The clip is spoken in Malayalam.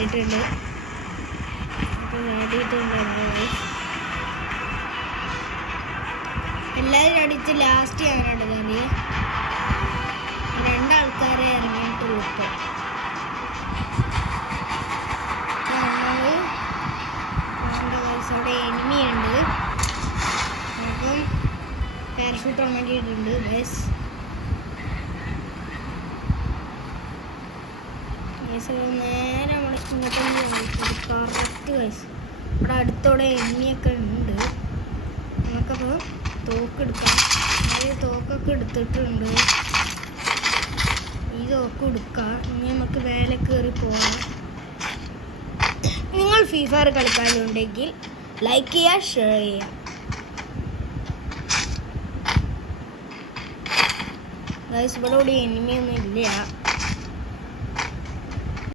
കയറിയിട്ടുണ്ട്. എല്ലാവരും അടിച്ച് ലാസ്റ്റ് ഞാനാണ് കയറി. രണ്ടാൾക്കാരെ ഇറങ്ങിയിട്ടുള്ളൂ. ഇപ്പോൾ അവിടെ എനിമിയുണ്ട്. അപ്പം പാരഷൂട്ട് ഓൺ വേണ്ടിയിട്ടുണ്ട് ഗൈസ്. നേരെ നമ്മൾ ഇങ്ങോട്ടൊന്ന് കറക്റ്റ് ഗൈസ്. അവിടെ അടുത്തോടെ എനിമിയൊക്കെ ഉണ്ട്. നമുക്കപ്പോൾ തോക്കെടുക്കാം. തോക്കൊക്കെ എടുത്തിട്ടുണ്ട്. ഈ തോക്ക് എടുക്കാം. ഇനി നമുക്ക് വേല കയറി പോകാം. നിങ്ങൾ ഫ്രീ ഫയർ കളിക്കാനുണ്ടെങ്കിൽ ലൈക്ക് ചെയ്യുക, ഷെയർ ചെയ്യുക. ഗൈസ് ഇവിടെ എനിമിയൊന്നും ഇല്ല.